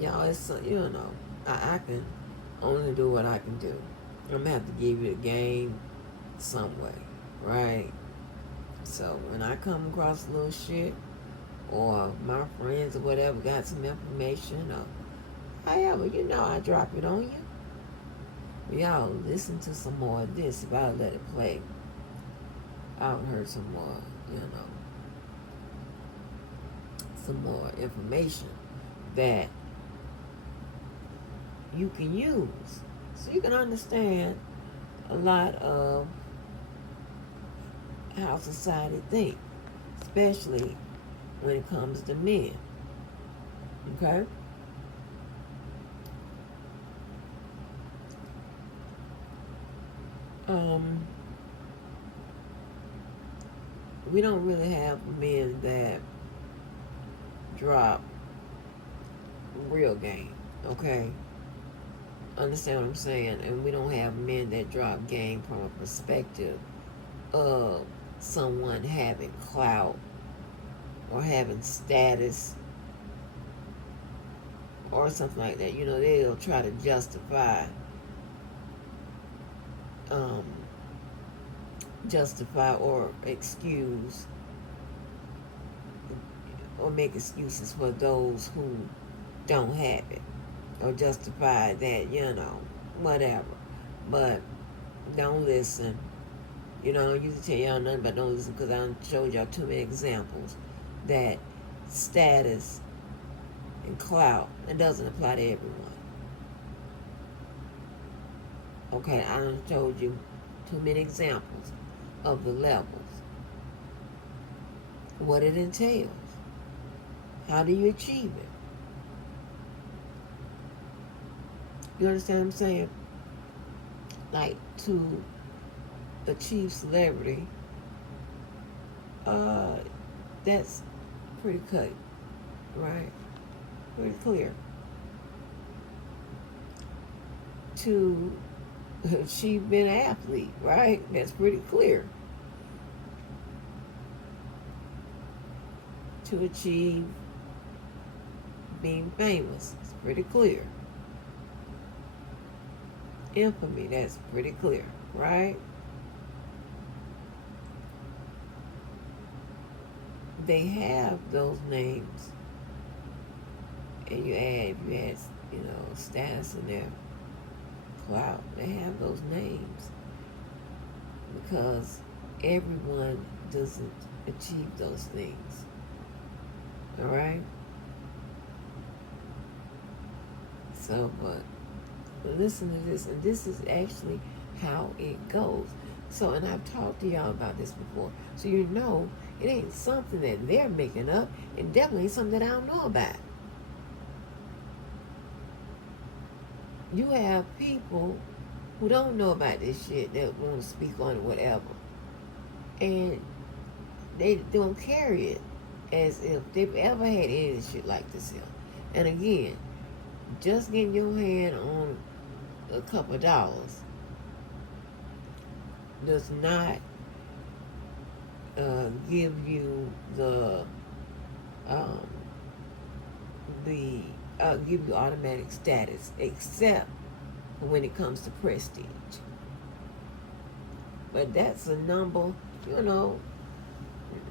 Y'all, it's, I can only do what I can do. I'm going to have to give you the game some way, right? So when I come across a little shit, or my friends or whatever got some information, or however, I drop it on you. Y'all listen to some more of this. If I let it play, I'll heard you know, some more information that you can use, so you can understand a lot of how society thinks, especially when it comes to men. Okay? Um, we don't really have men that drop real game. Okay? Understand what I'm saying? And we don't have men that drop game from a perspective of someone having clout or having status or something like that. They'll try to um, justify or excuse or make excuses for those who don't have it, or justify that, whatever. But don't listen. I don't usually tell y'all nothing, but don't listen, because I showed y'all too many examples that status and clout, it doesn't apply to everyone. Okay, I done told you too many examples of the levels, what it entails, how do you achieve it. You understand what I'm saying? Like, to achieve celebrity, uh, that's pretty cut, right? Pretty clear. To achieve being an athlete, right? That's pretty clear. To achieve being famous, it's pretty clear. Infamy, that's pretty clear, right? They have those names, and if you add, status in their clout, they have those names because everyone doesn't achieve those things. All right. So, but listen to this, and this is actually how it goes. So, and I've talked to y'all about this before, so it ain't something that they're making up, and definitely ain't something that I don't know about. You have people who don't know about this shit that want to speak on it, whatever, and they don't carry it as if they've ever had any shit like this here. And again, just getting your hand on a couple of dollars does not give you um, the give you automatic status, except when it comes to prestige. But that's a number, you know,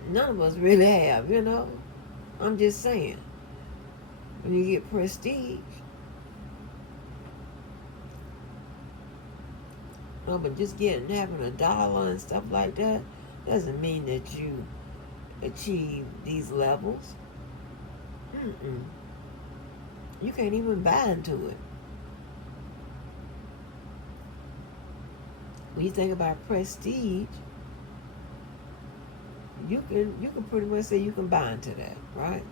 none of us really have. I'm just saying, when you get prestige, no, but just having a dollar and stuff like that doesn't mean that you achieve these levels. Mm-mm. You can't even buy into it. When you think about prestige, you can pretty much say you can buy into that, right?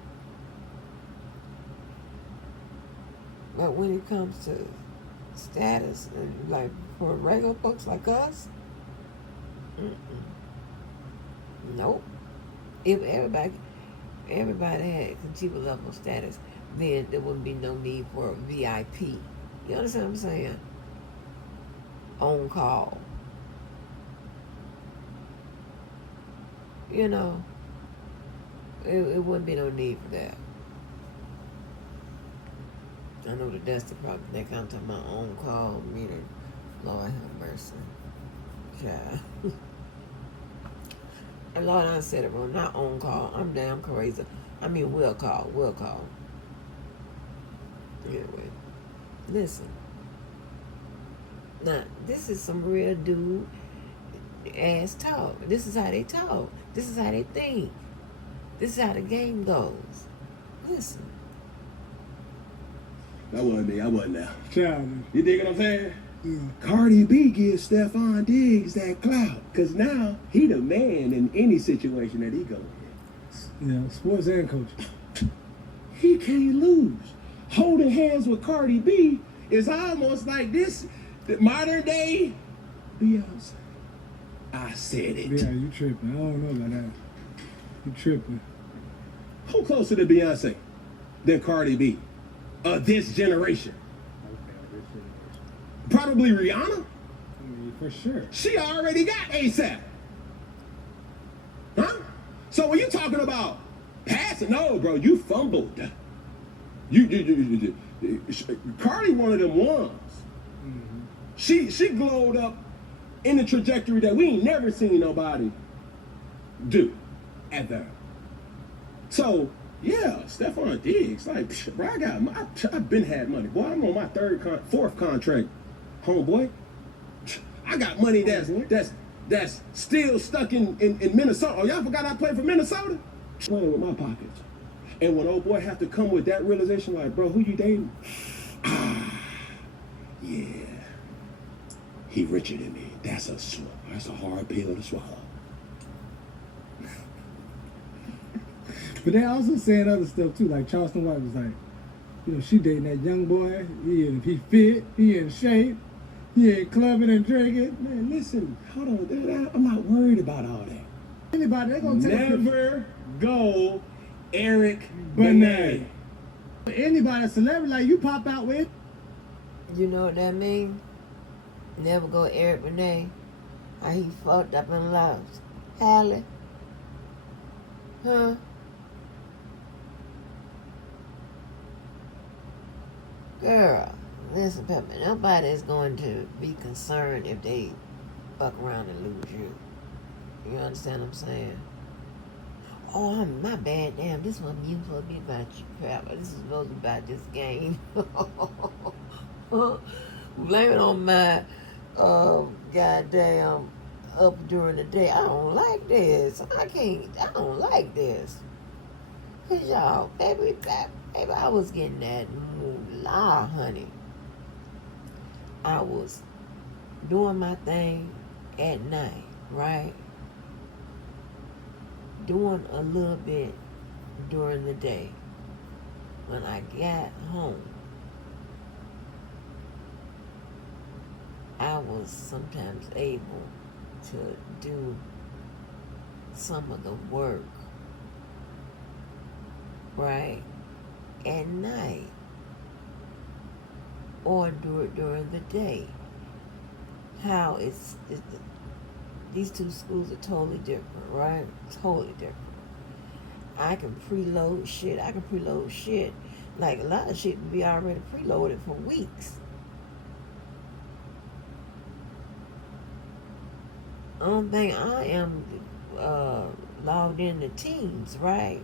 But when it comes to status, and like for regular folks like us, mm-mm. Nope. If everybody had conceivable level status, then there wouldn't be no need for a VIP. You understand what I'm saying? On call. You know, it wouldn't be no need for that. I know the Dusty probably think I'm talking about on-call meter. Lord have mercy. Child. And Lord, I said it wrong. Not on-call. I'm damn crazy. I mean, will call. Anyway, listen. Now, this is some real dude ass talk. This is how they talk. This is how they think. This is how the game goes. Listen. That wasn't me. I wasn't there. Childish. You dig what I'm saying? Yeah. Cardi B gives Stephon Diggs that clout. Because now he the man in any situation that he go in. Yeah, sports and coaching. He can't lose. Holding hands with Cardi B is almost like this modern day Beyonce. I said it. Yeah, you tripping. I don't know about that. You tripping. Who closer to Beyonce than Cardi B? This generation. Probably Rihanna. I mean, for sure. She already got ASAP. Huh? So when you talking about passing, no, bro, you fumbled. Cardi one of them ones. Mm-hmm. She glowed up in the trajectory that we ain't never seen nobody do ever. So yeah, Stephon Diggs, like, bro, I've been had money, boy. I'm on my fourth contract, homeboy. I got money that's still stuck in Minnesota. Oh, y'all forgot I played for Minnesota? Playing with my pockets. And when old boy have to come with that realization, like, bro, who you dating? Yeah, he richer than me. That's a hard pill to swallow. But they also saying other stuff too, like Charleston White was like, you know, she dating that young boy. He fit, he in shape, he ain't clubbing and drinking. Man, listen, hold on, I'm not worried about all that. Anybody, they gonna take Never go Eric Benet. Anybody, a celebrity like you pop out with. You know what that mean? Never go Eric Benet. How he fucked up and lost. Halle? Huh? Girl, listen, Pepper, nobody is going to be concerned if they fuck around and lose you. You understand what I'm saying? Oh, my bad. Damn, this one you supposed to be about you, Pepper. This is supposed to be about this game. Blame it on my goddamn up during the day. I don't like this. I don't like this. Cause y'all, baby, I was getting that moolah, honey. I was doing my thing at night, right? Doing a little bit during the day. When I got home, I was sometimes able to do some of the work, right, at night or during the day. How these two schools are totally different, right? Totally different. I can preload shit. Like, a lot of shit can be already preloaded for weeks. I don't think I am logged in the Teams, right?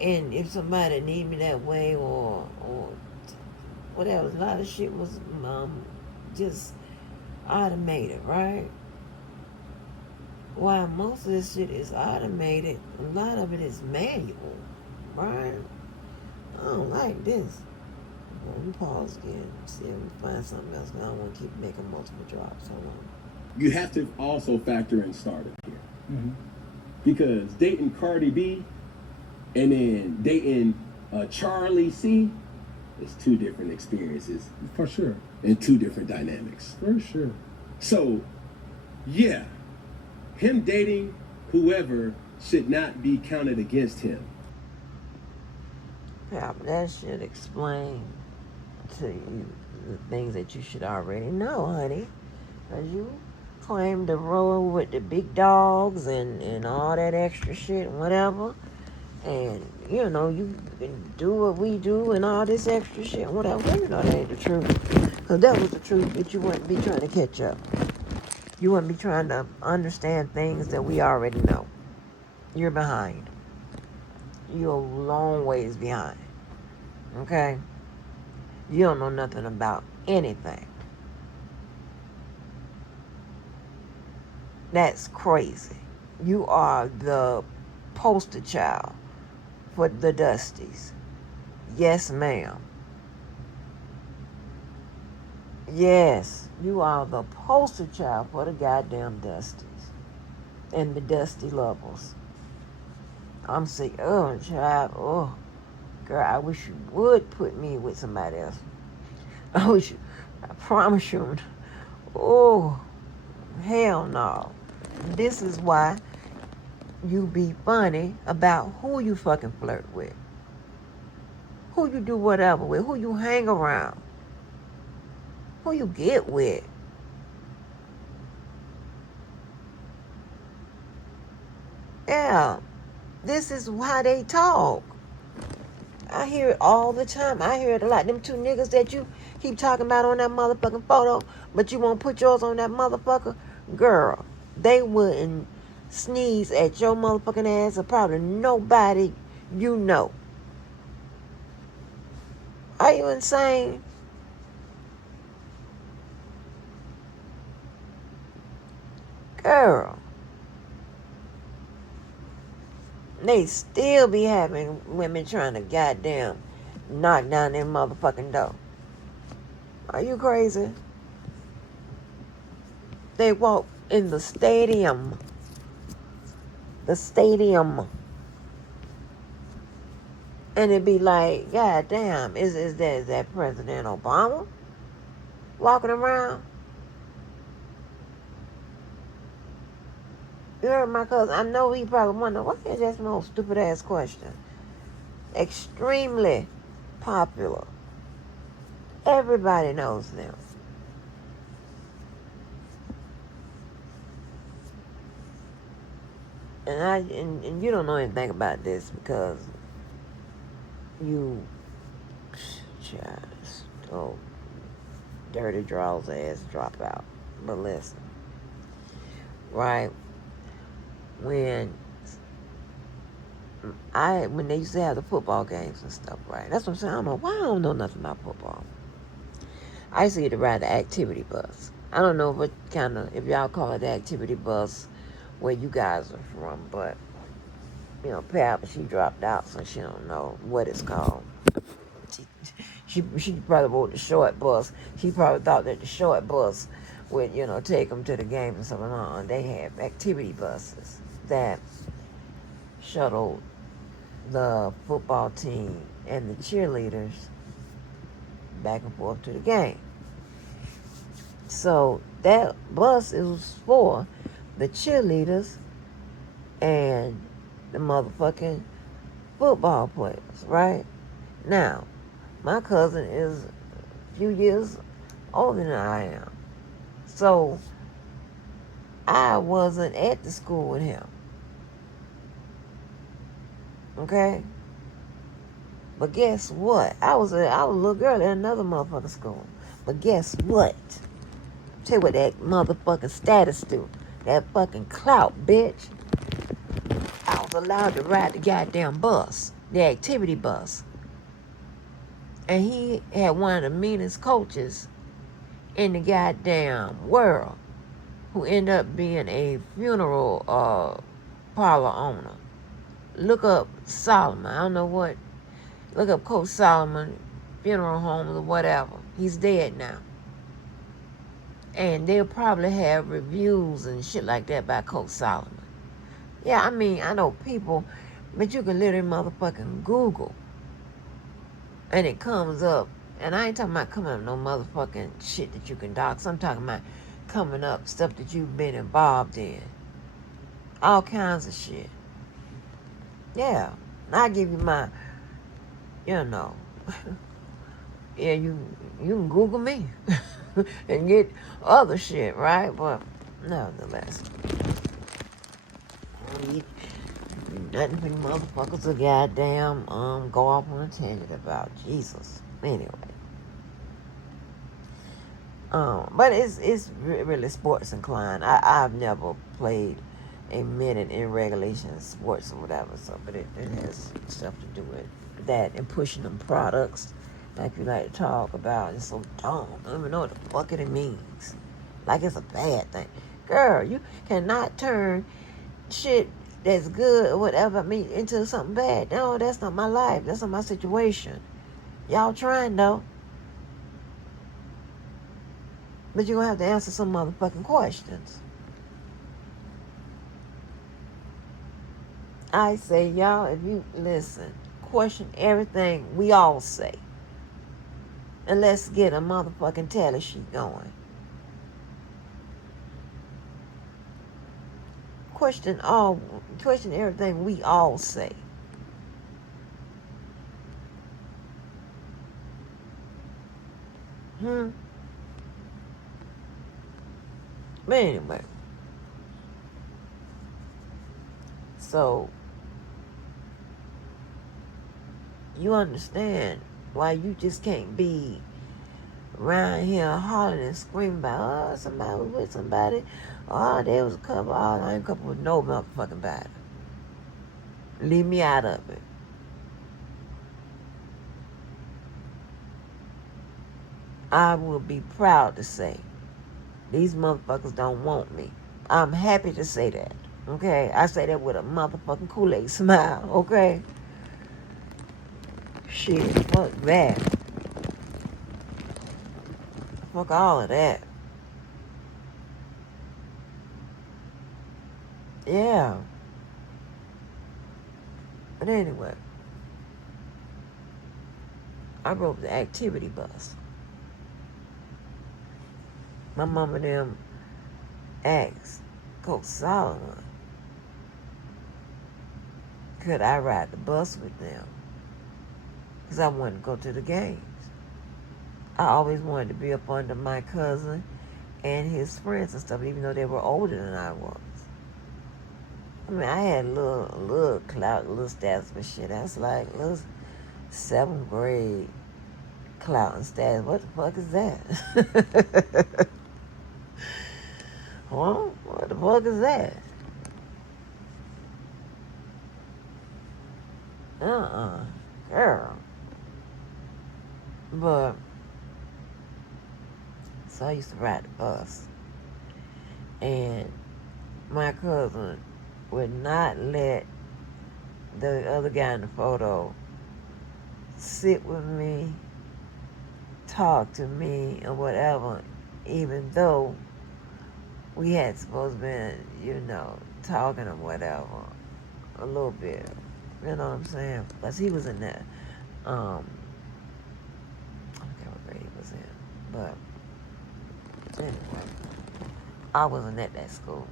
And if somebody need me that way or whatever, a lot of shit was just automated, right? While most of this shit is automated, a lot of it is manual, right? I don't like this. Let me pause again, see if we can find something else, because I don't want to keep making multiple drops. Hold on. You have to also factor in startup here. Mm-hmm. Because dating Cardi B and then dating Charlie C is two different experiences. For sure. And two different dynamics. For sure. So, yeah, him dating whoever should not be counted against him. Yeah, but that should explain to you the things that you should already know, honey. Because you claim to roll with the big dogs and all that extra shit and whatever. And, you know, you can do what we do and all this extra shit, whatever. Well, you know that ain't the truth. Because that was the truth, but you wouldn't be trying to catch up. You wouldn't be trying to understand things that we already know. You're behind. You're a long ways behind. Okay? You don't know nothing about anything. That's crazy. You are the poster child for the Dusties. Yes, ma'am. Yes, you are the poster child for the goddamn Dusties and the Dusty lovers. I'm sick. Oh, child. Oh, girl, I wish you would put me with somebody else. I wish you, I promise you. Oh, hell no. This is why you be funny about who you fucking flirt with, who you do whatever with, who you hang around, who you get with. Yeah, this is why they talk. I hear it all the time. I hear it a lot. Them two niggas that you keep talking about on that motherfucking photo, but you won't put yours on that motherfucker. Girl, they wouldn't sneeze at your motherfucking ass or probably nobody you know. Are you insane? Girl. They still be having women trying to goddamn knock down their motherfucking door. Are you crazy? They walk in the stadium. The stadium. And it'd be like, God damn, is that President Obama walking around? You heard my cousin? I know he probably wonder, what is that most stupid ass question? Extremely popular. Everybody knows them. And you don't know anything about this because you just dirty draws ass drop out. But listen, right? When they used to have the football games and stuff, right? That's what I'm saying. I don't know why I don't know nothing about football. I used to get to ride the activity bus. I don't know what kind of, if y'all call it the activity bus where you guys are from, but you know, Pap, she dropped out, so she don't know what it's called. She probably rode the short bus. She probably thought that the short bus would, you know, take them to the games and something on. They have activity buses that shuttled the football team and the cheerleaders back and forth to the game. So that bus is for the cheerleaders and the motherfucking football players, right? Now, my cousin is a few years older than I am. So I wasn't at the school with him. Okay? But guess what? I was a little girl at another motherfucking school. But guess what? Tell you what that motherfucking status do. That fucking clout, bitch. I was allowed to ride the goddamn bus. The activity bus. And he had one of the meanest coaches in the goddamn world who ended up being a funeral parlor owner. Look up Solomon. I don't know what. Look up Coach Solomon, funeral homes or whatever. He's dead now. And they'll probably have reviews and shit like that by Coach Solomon. Yeah, I mean, I know people, but you can literally motherfucking Google. And it comes up. And I ain't talking about coming up no motherfucking shit that you can dox. I'm talking about coming up stuff that you've been involved in. All kinds of shit. Yeah. I give you my, you know. Yeah, you can Google me. And get other shit, right? But nevertheless. Nothing for you motherfuckers to goddamn go off on a tangent about. Jesus. Anyway. But it's really sports inclined. I've never played a minute in regulation sports or whatever, so but it has stuff to do with that and pushing them products like you like to talk about. It's so dumb. I don't even know what the fuck it means. Like it's a bad thing. Girl, you cannot turn shit that's good or whatever into something bad. No, that's not my life. That's not my situation. Y'all trying though. But you're going to have to answer some motherfucking questions. I say, y'all, if you listen, question everything we all say. And let's get a motherfucking tally sheet going. Question everything we all say. But anyway. So, you understand why you just can't be around here hollering and screaming about, oh, somebody was with somebody. Oh, there was a couple. Oh, I ain't a couple with no motherfucking body. Leave me out of it. I will be proud to say these motherfuckers don't want me. I'm happy to say that. Okay? I say that with a motherfucking Kool-Aid smile. Okay? Shit. Fuck that. Fuck all of that. Yeah. But anyway. I rode the activity bus. My mom and them asked Coach Solomon, could I ride the bus with them? Because I wanted to go to the games. I always wanted to be up under my cousin and his friends and stuff, even though they were older than I was. I mean, I had a little clout, a little status, but shit, that's like little 7th grade clout and status. What the fuck is that? Huh? What the fuck is that? Girl. But, so I used to ride the bus. And my cousin would not let the other guy in the photo sit with me, talk to me, or whatever, even though we had supposed to be, talking or whatever, a little bit. You know what I'm saying? Because he was in that, I don't care what grade he was in. But, anyway, I wasn't at that school.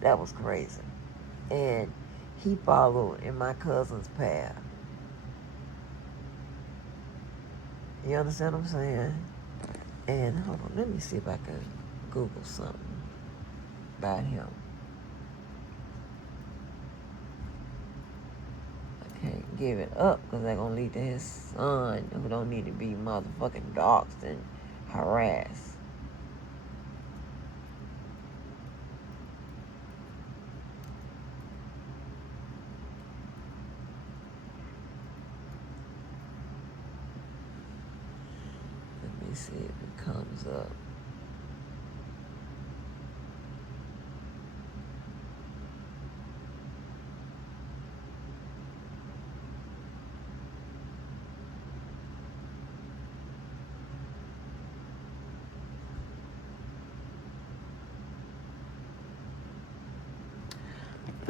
That was crazy. And he followed in my cousin's path. You understand what I'm saying? And hold on, let me see if I can Google something about him. I can't give it up because they're going to lead to his son who don't need to be motherfucking doxxed and harassed. Let me see if it comes up.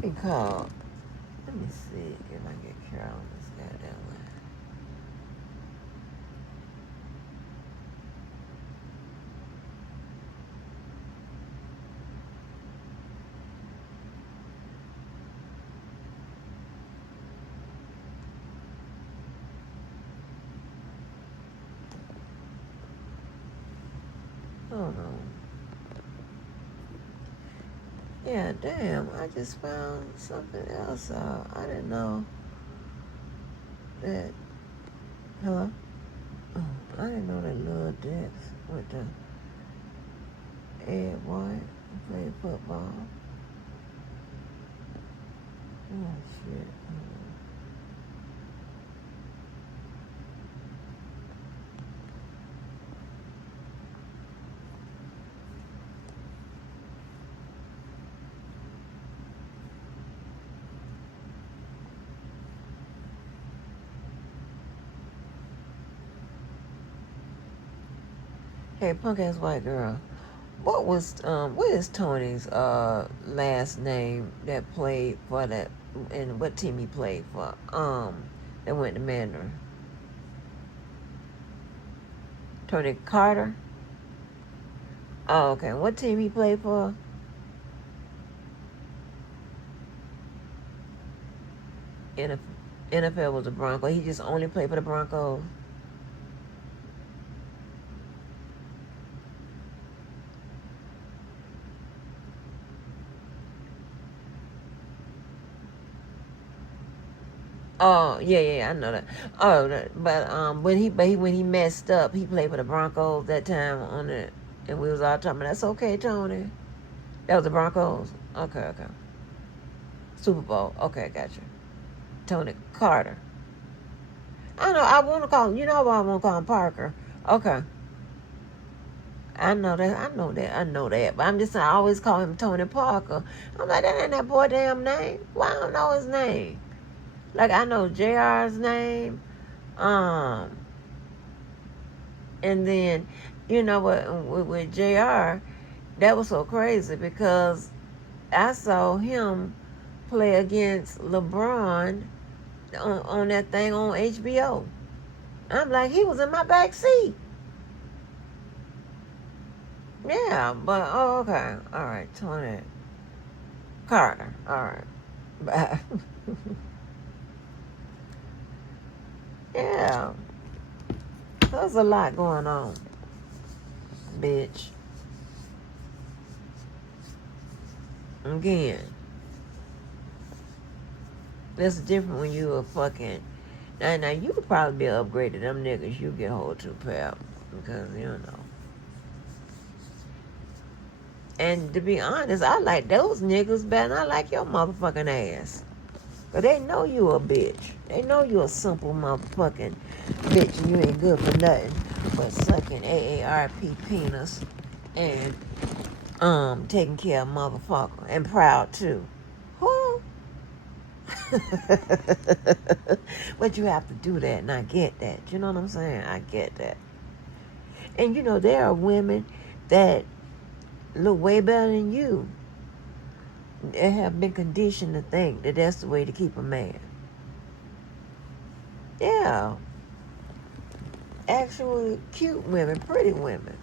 Because, let me see if I get Carol on this goddamn line. Oh no. Yeah, damn. I just found something else out. I didn't know that. Hello? Oh, I didn't know that Lil Dex went to Ed White and played football. Oh, shit. Hey, punk ass white girl. What is Tony's last name that played for that, and what team he played for? That went to Mandarin. Tony Carter? Oh, okay. What team he played for? NFL was the Broncos. He just only played for the Broncos. Oh yeah, I know that. Oh, but when he messed up, he played for the Broncos that time on it, and we was all talking. That's okay, Tony. That was the Broncos. Okay. Super Bowl. Okay, gotcha. Tony Carter. I know. I want to call him. You know why I want to call him Parker. Okay. I know that. I know that. But I'm just saying, I always call him Tony Parker. I'm like, that ain't that boy damn name. Why I don't know his name? Like, I know JR's name. Um, and then, you know what, with JR, that was so crazy because I saw him play against LeBron on that thing on HBO. I'm like, he was in my back seat. Yeah, but okay, all right, Tony Carter, all right, bye. Yeah, there's a lot going on, bitch. Again, that's different when you a fucking. Now you could probably be upgraded. Them niggas you get hold to, pal, because you know. And to be honest, I like those niggas better than I like your motherfucking ass. Cause they know you a bitch. They know you a simple motherfucking bitch and you ain't good for nothing but sucking AARP penis and taking care of motherfucker and proud too. Who? But you have to do that, and I get that. You know what I'm saying? I get that. And you know there are women that look way better than you. They have been conditioned to think that that's the way to keep a man. Yeah, actually cute women, pretty women.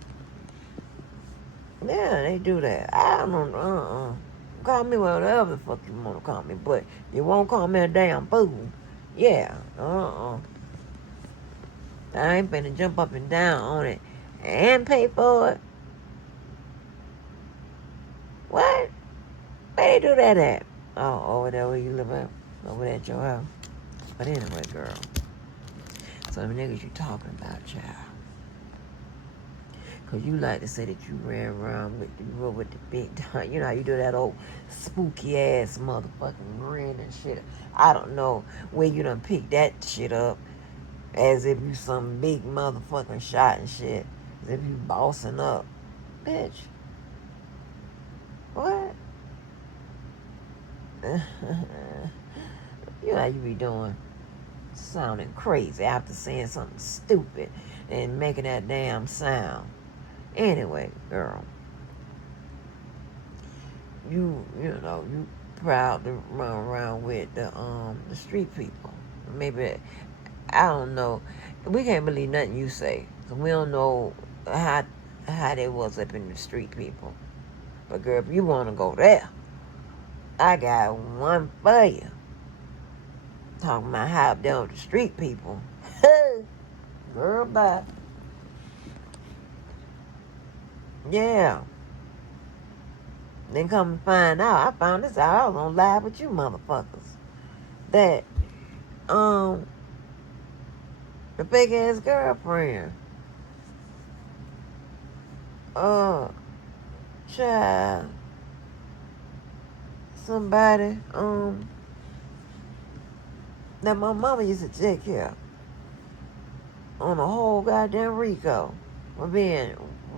Yeah, they do that. I don't know. Call me whatever the fuck you want to call me, but you won't call me a damn fool. Yeah, I ain't finna jump up and down on it and pay for it. What? Where they do that at? Oh, over there where you live at? Over there at your house? But anyway, girl. So the niggas you talking about, child. Because you like to say that you ran around with the big time. You know how you do that old spooky ass motherfucking grin and shit. I don't know where you done picked that shit up. As if you some big motherfucking shot and shit. As if you bossing up. Bitch. What? You know how you be doing. Sounding crazy after saying something stupid and making that damn sound. Anyway, girl, you know, you proud to run around with the street people. Maybe, I don't know. We can't believe nothing you say. So we don't know how they was up in the street people. But girl, if you want to go there, I got one for you. Talking about how up there with the street people. Girl, bye. Yeah. Then come and find out, I found this out. I was on live with you motherfuckers. That, the big ass girlfriend, child, somebody, that my mama used to take care of on the whole goddamn Rico for being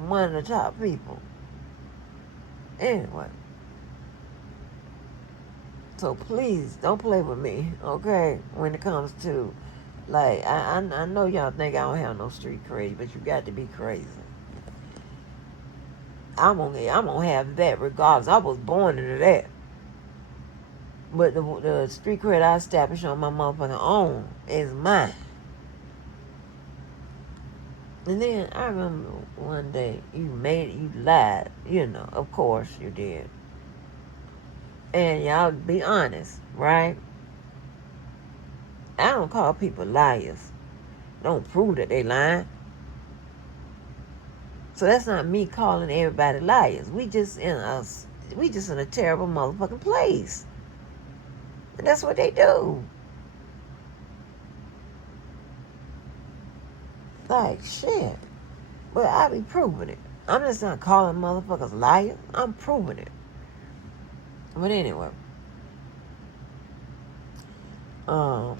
one of the top people. Anyway, so please don't play with me, okay? When it comes to, like, I know y'all think I don't have no street crazy, but you got to be crazy. I'm gonna have that regardless. I was born into that. But the street cred I established on my motherfucking own is mine. And then I remember one day you lied, of course you did. And y'all be honest, right? I don't call people liars. Don't prove that they lying. So that's not me calling everybody liars. We just in a terrible motherfucking place. And that's what they do. Like, shit. But I be proving it. I'm just not calling motherfuckers liars. I'm proving it. But anyway. What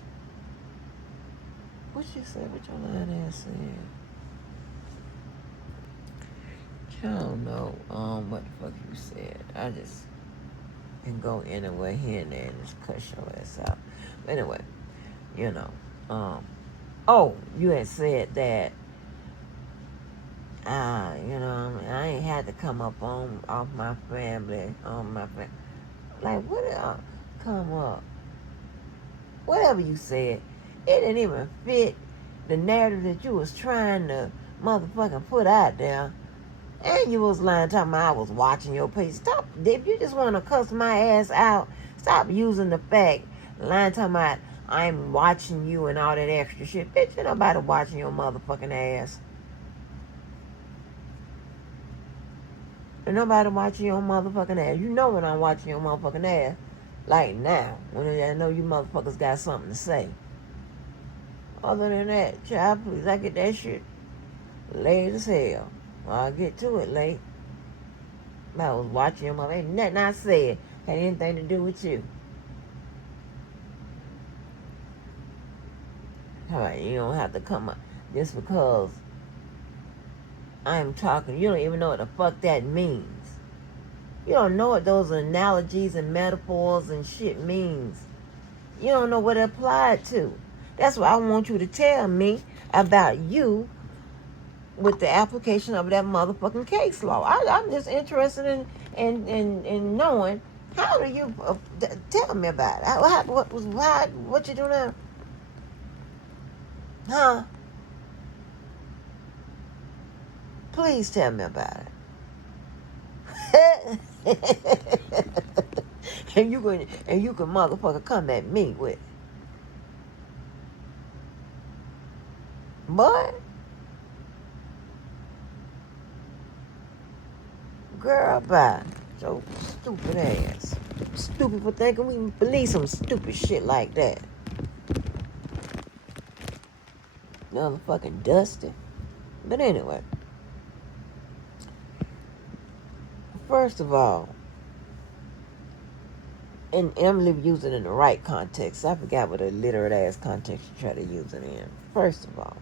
you said? What your lying ass said? I don't know what the fuck you said. I just can go anywhere here and there and just cuss your ass out. But anyway, you had said that I ain't had to come up off my family, like what come up. Whatever you said, it didn't even fit the narrative that you was trying to motherfucking put out there. And you was lying, talking about I was watching your page. Stop. If you just want to cuss my ass out, stop using the fact, lying, talking about I'm watching you and all that extra shit. Bitch, ain't nobody watching your motherfucking ass. Ain't nobody watching your motherfucking ass. You know when I'm watching your motherfucking ass. Like now, when I know you motherfuckers got something to say. Other than that, child, please, I get that shit late as hell. I'll get to it late. I was watching your mother. Ain't nothing I said had anything to do with you. Alright, you don't have to come up just because I'm talking. You don't even know what the fuck that means. You don't know what those analogies and metaphors and shit means. You don't know what it applied to. That's why I want you to tell me about you with the application of that motherfucking case law. I'm just interested in knowing, how do you tell me about it? What you do now? Huh? Please tell me about it. and you can motherfucker come at me with it. But girl, bye. So stupid ass. Stupid for thinking we believe some stupid shit like that. Motherfucking dusty. But anyway. First of all, and I'm using it in the right context. I forgot what a literate ass context you try to use it in. First of all,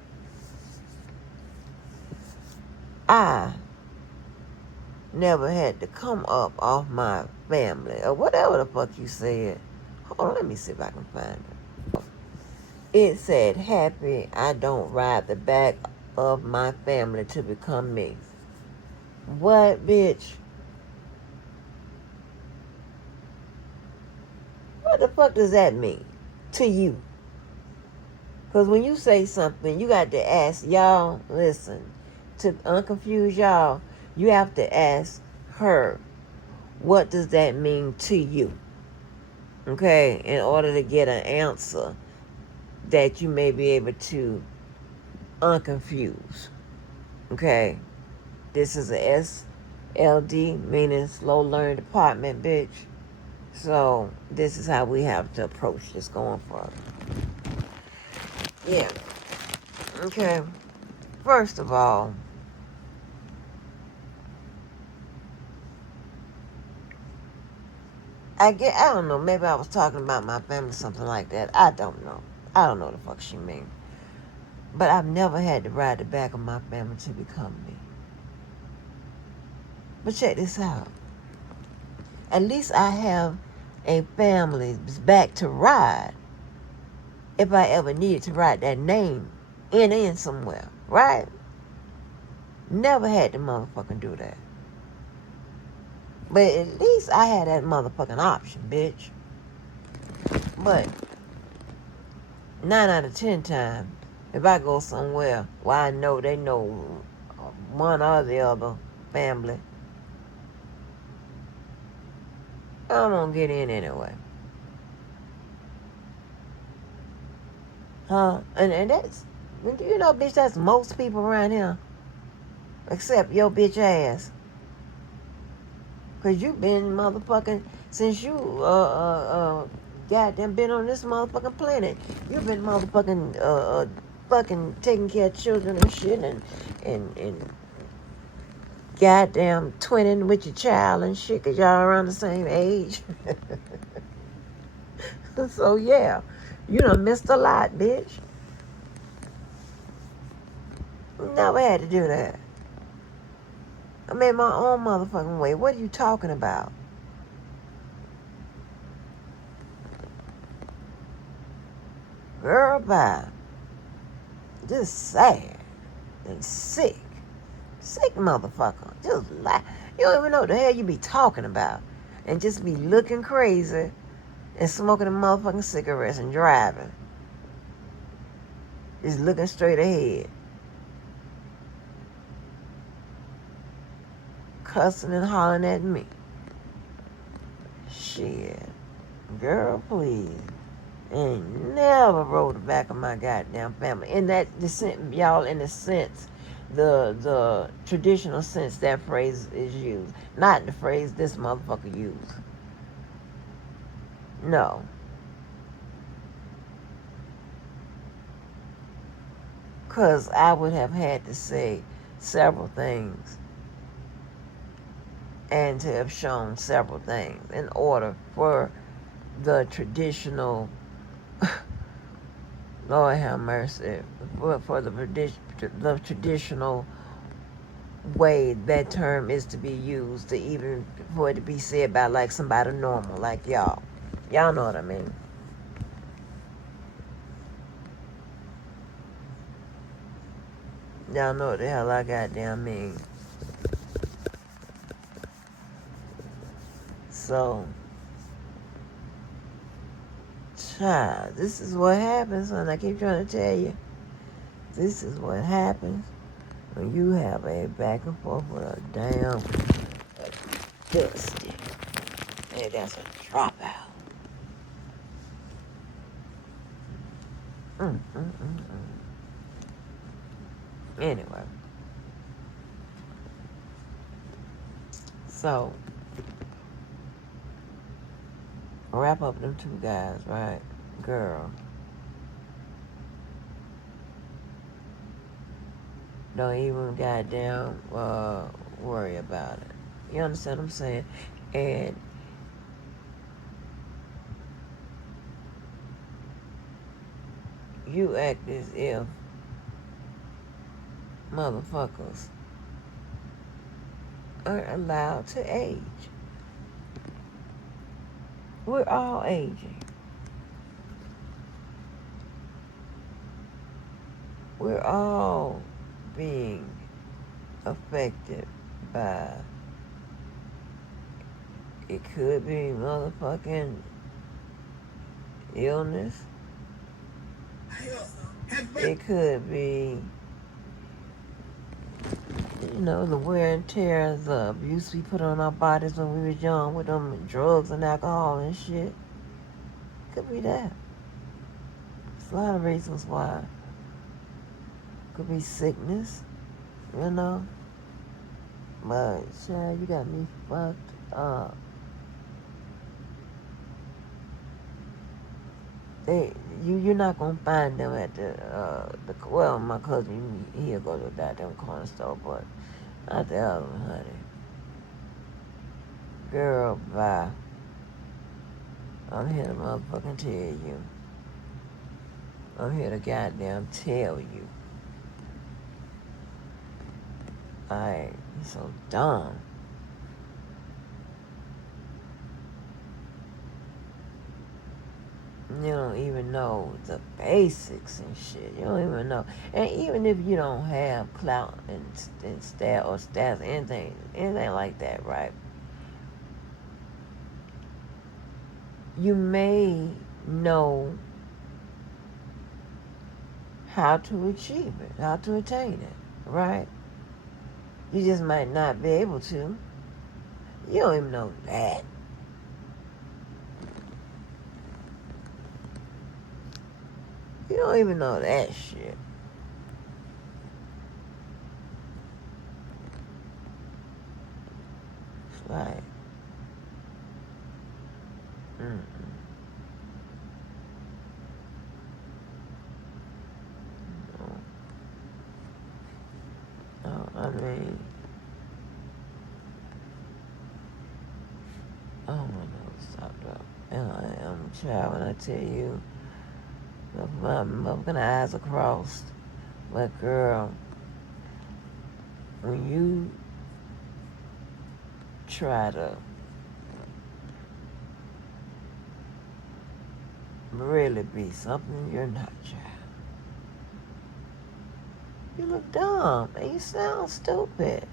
I never had to come up off my family or whatever the fuck you said. Hold on, let me see if I can find it. It said, happy I don't ride the back of my family to become me. What, bitch? What the fuck does that mean to you? Because when you say something, you got to ask, y'all, listen, to unconfuse y'all, you have to ask her, what does that mean to you? Okay, in order to get an answer that you may be able to unconfuse. Okay, this is a LD meaning slow learning department, bitch. So this is how we have to approach this going forward. Yeah. Okay. First of all, I don't know, maybe I was talking about my family, something like that. I don't know. I don't know what the fuck she mean. But I've never had to ride the back of my family to become me. But check this out. At least I have a family's back to ride if I ever needed to write that name in somewhere, right? Never had to motherfucking do that. But at least I had that motherfucking option, bitch. But 9 out of 10 times, if I go somewhere where I know they know one or the other family, I'm gonna get in anyway. Huh? And that's, you know, bitch, that's most people around here. Except your bitch ass. Cause you been motherfucking, since you, goddamn been on this motherfucking planet. You been motherfucking, fucking taking care of children and shit and goddamn twinning with your child and shit, cause y'all around the same age. So yeah, you done missed a lot, bitch. Never had to do that. I made my own motherfucking way. What are you talking about? Girl, bye. Just sad and sick. Sick motherfucker. Just lie. You don't even know what the hell you be talking about. And just be looking crazy and smoking a motherfucking cigarettes and driving. Just looking straight ahead. Cussing and hollering at me. Shit. Girl, please. Ain't never rode the back of my goddamn family. In that descent, y'all, in the sense, the traditional sense that phrase is used. Not the phrase this motherfucker used. No. Because I would have had to say several things and to have shown several things in order for the traditional, Lord have mercy, for the traditional way that term is to be used, to even for it to be said by like somebody normal, like y'all. Y'all know what I mean. Y'all know what the hell I goddamn mean. So, child, this is what happens, and I keep trying to tell you, this is what happens when you have a back and forth with a damn dusty. Hey, that's a dropout. Anyway. So, wrap up them two guys, right? Girl. Don't even goddamn worry about it. You understand what I'm saying? And you act as if motherfuckers aren't allowed to age. We're all aging. We're all being affected by, it could be motherfucking illness. It could be, you know, the wear and tear, the abuse we put on our bodies when we was young with them drugs and alcohol and shit. Could be that. There's a lot of reasons why. Could be sickness, you know. But, child, you got me fucked up. You're not gonna find them at the well, my cousin, he'll go to the goddamn corner store, but not the other one, honey. Girl, bye. I'm here to motherfucking tell you. I'm here to goddamn tell you. Alright, you're so dumb. You don't even know the basics and shit. You don't even know. And even if you don't have clout and stat or stats, anything like that, right? You may know how to achieve it, how to attain it, right? You just might not be able to. You don't even know that. You don't even know that shit. It's like, mm-mm. No. No, I mean, I don't want to stop though. And I'm a child when I tell you, my motherfucking eyes are crossed. But girl, when you try to really be something you're not, child, you look dumb and you sound stupid.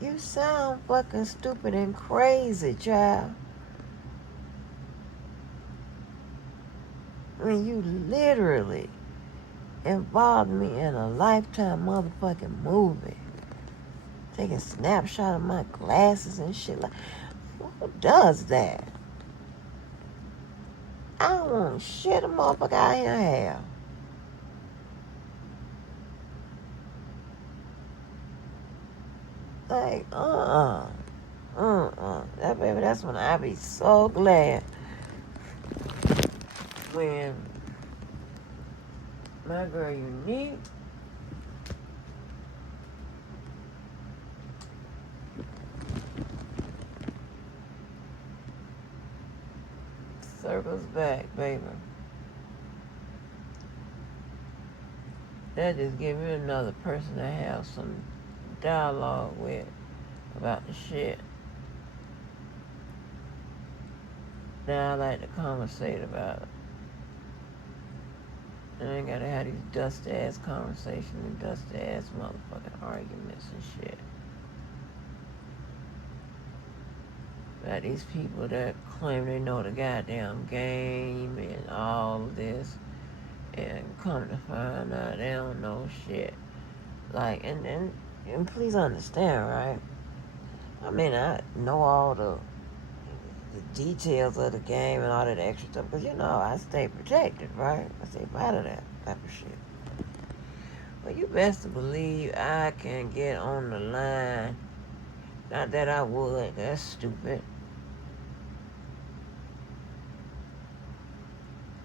You sound fucking stupid and crazy, child. I mean, you literally involved me in a Lifetime motherfucking movie. Taking a snapshot of my glasses and shit. Like, who does that? I don't want shit a motherfucker out here have. Like, That baby, that's when I be so glad when my girl Unique circles back, baby. That just give me another person to have some dialogue with about the shit that I like to conversate about. And I ain't gotta have these dusty ass conversations and dusty ass motherfucking arguments and shit. About these people that claim they know the goddamn game and all of this, and come to find out they don't know shit. Like, and please understand, right? I mean, I know all the details of the game and all that extra stuff, because, I stay protected, right? I stay out of that type of shit. But you best to believe I can get on the line. Not that I would, that's stupid.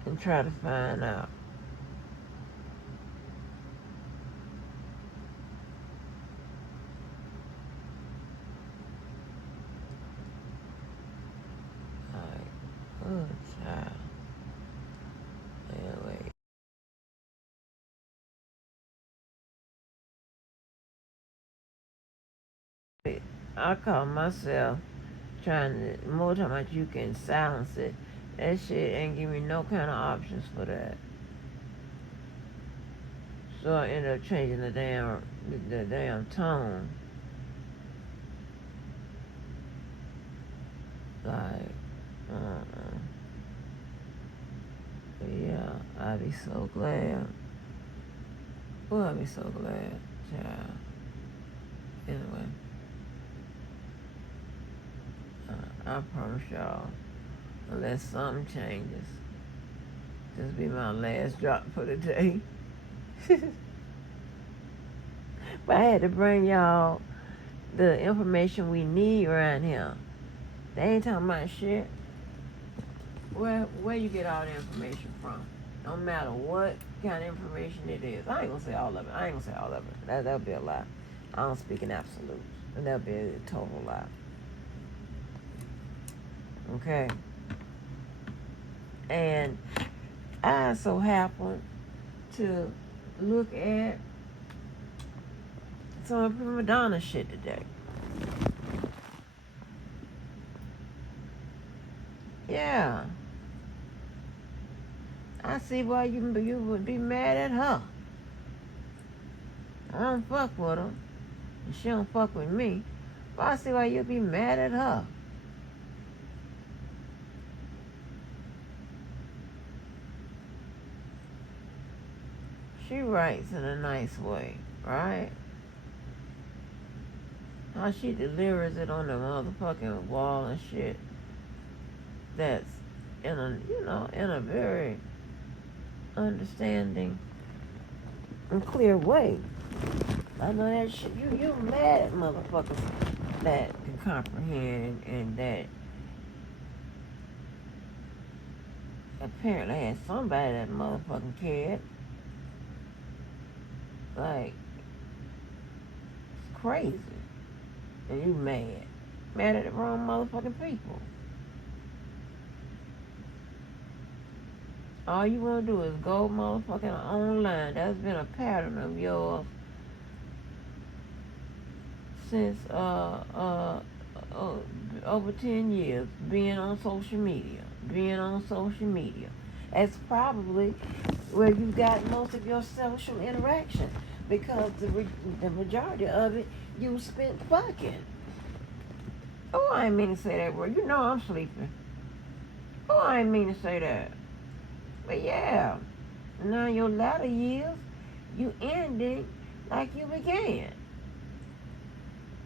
And try to find out. Like, oh, child. Anyway. I call myself trying to, more time that you can silence it. That shit ain't give me no kind of options for that. So I ended up changing the damn tone. Like, but yeah, I'd be so glad. Oh, I'd be so glad, child. Anyway, I promise y'all, unless something changes, This be my last drop for the day. But I had to bring y'all the information we need around here. They ain't talking about shit. Where you get all the information from? No matter what kind of information it is. I ain't gonna say all of it. That would be a lie. I don't speak in absolutes. And that would be a total lie. Okay? And I so happen to look at some prima donna shit today. Yeah. I see why you would be mad at her. I don't fuck with her. And she don't fuck with me. But I see why you'd be mad at her. She writes in a nice way, right? How she delivers it on the motherfucking wall and shit. That's in a very understanding and clear way. I know that shit. You mad at motherfuckers that can comprehend and that apparently had somebody that motherfucking cared. Like, it's crazy. And you mad. Mad at the wrong motherfucking people. All you want to do is go motherfucking online. That's been a pattern of yours since over 10 years, being on social media. That's probably where you got most of your social interaction, because the majority of it you spent fucking. Oh, I ain't mean to say that word. You know I'm sleeping. Oh, I ain't mean to say that. But yeah, now your latter years, you ending like you began.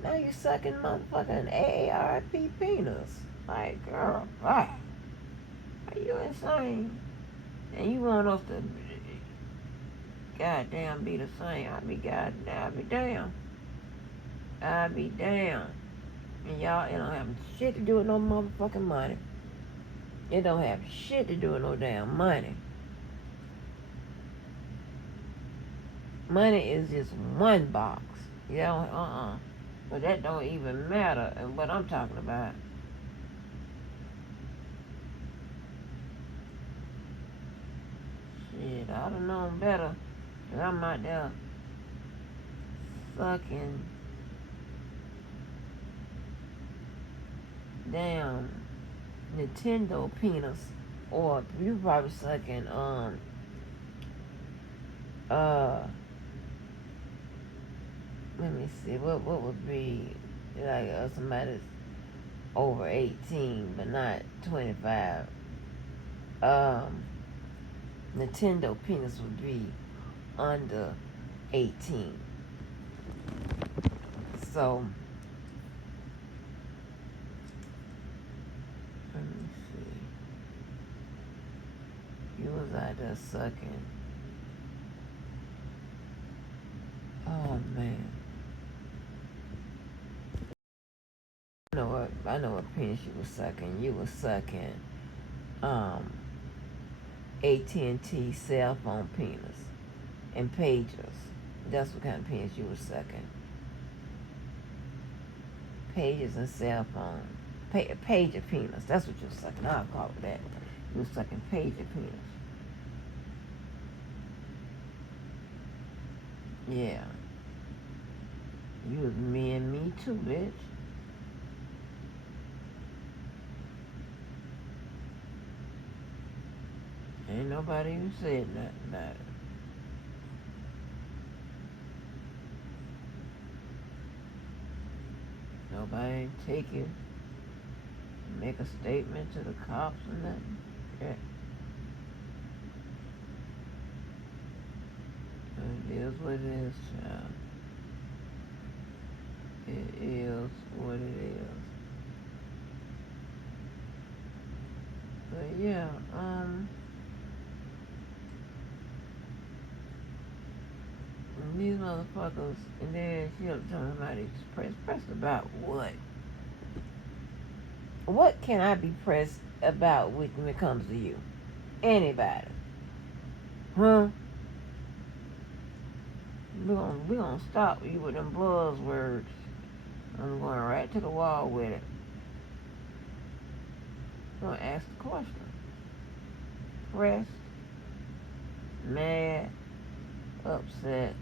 Now you sucking motherfucking AARP penis. Like, girl, wow. Are you insane? And you want us to goddamn be the same. I'll be damn. I'll be damn. And y'all, it don't have shit to do with no motherfucking money. It don't have shit to do with no damn money. Money is just one box. You know, But that don't even matter in what I'm talking about. Shit, I'd have known better. Cause I'm out there sucking damn Nintendo penis. Or you probably sucking, let me see, what would be like somebody that's over 18 but not 25. Nintendo penis would be under 18. So let me see. You was out there sucking. Oh man. I know what penis you was sucking. You was sucking AT&T cell phone penis and pagers. That's what kind of penis you was sucking. Pages and cell phone. Pager penis. That's what you was sucking. I'll call it that. You was sucking pager penis. Yeah. You was me and me too, bitch. Ain't nobody even said nothing about it. Nobody ain't take it, make a statement to the cops or nothing. Yeah. It is what it is, child. It is what it is. But yeah, These motherfuckers, and then she'll tell me about it. Pressed about what? What can I be pressed about when it comes to you? Anybody? Huh? We gonna stop you with them buzzwords. I'm going right to the wall with it. I'm gonna ask the question. Pressed, mad, upset.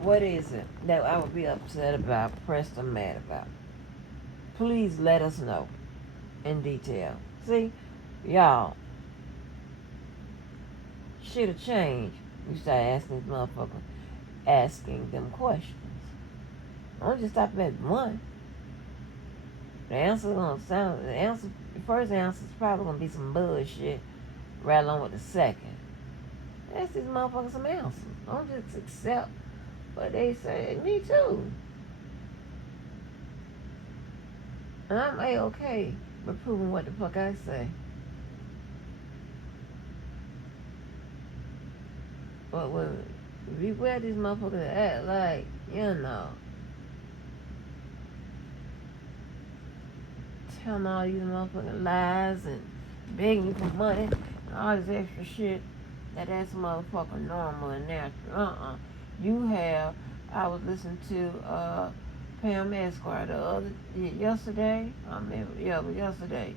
What is it that I would be upset about, pressed, or mad about? Please let us know in detail. See, y'all, shit have changed. You start asking these motherfuckers, asking them questions. Don't just stop at one. The first answer is probably gonna be some bullshit right along with the second. Ask these motherfuckers some answers. Don't just accept what they say. Me too. And I'm A-okay with proving what the fuck I say. But when beware these motherfuckers that act like, telling all these motherfucking lies and begging you for money and all this extra shit, that's motherfucking normal and natural. I was listening to Pam Esquire yesterday, yesterday,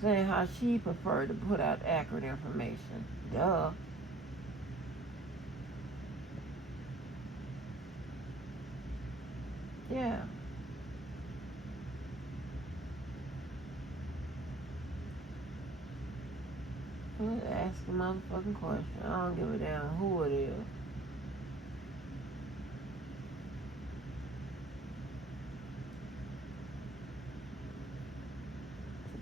saying how she preferred to put out accurate information. Duh. Yeah. Ask a motherfucking question. I don't give a damn who it is.